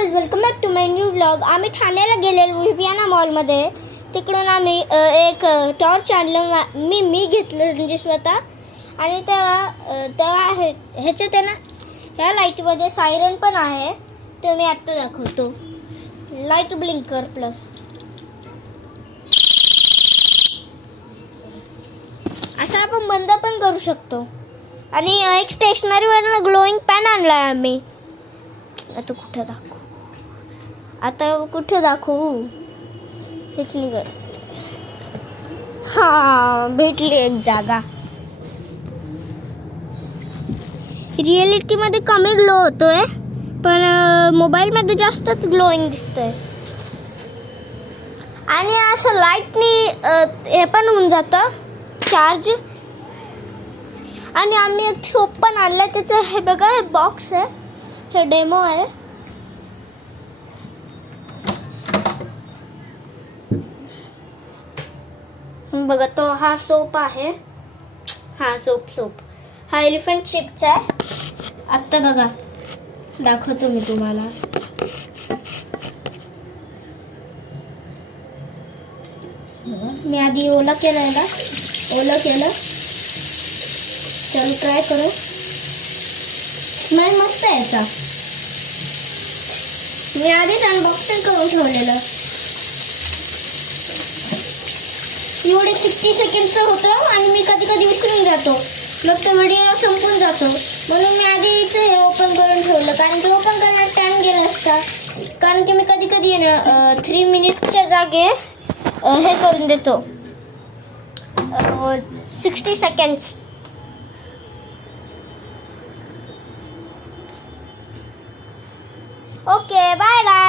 Guys welcome back to my new vlog. आम्ही ठाण्याला गेलेलो विवियाना मॉलमध्ये. तिकडून आम्ही एक टॉर्च आणलं. मी घेतलं म्हणजे स्वतः. आणि तेव्हा ह्याच्यात आहे ना, ह्या लाईटमध्ये सायरन पण आहे. ते मी आत्ता दाखवतो. लाईट ब्लिंकर प्लस असं आपण बंद पण करू शकतो. आणि एक स्टेशनरीवरून ग्लोईंग पॅन आणला आहे आम्ही. आता कुठे दाखवू हेच निघत. हां, भेटली एक जागा. रिअलिटीमध्ये कमी ग्लो होतोय, पण मोबाईलमध्ये जास्तच ग्लोईंग दिसतोय. आणि असं लाईटनी हे पण होऊन जातं चार्ज. आणि आम्ही एक सोप पण आणलं. त्याचं हे बघा, हे बॉक्स आहे, हे डेमो आहे. बघा, तो हा सोप आहे. हा सोप हा एलिफंट शेपचा आहे. आत्ता बघा दाखवतो मी तुम्हाला. मी आधी ओला केलं. चलो ट्राय करो. स्मेल मस्त आहे याचा. मी आधीच अनबॉक्सिंग करून ठेवलेलं. एवढे 50 सेकंडचं होतं आणि मी कधी विसरून जातो. मग तो व्हिडिओ संपून जातो. म्हणून मी आधीच हे ओपन करून ठेवलं, कारण की ओपन करण्यात टाइम गेला असता. कारण की मी कधी ना 3 मिनिटच्या जागे हे करून देतो 60 सेकंड्स. ओके बाय गाय.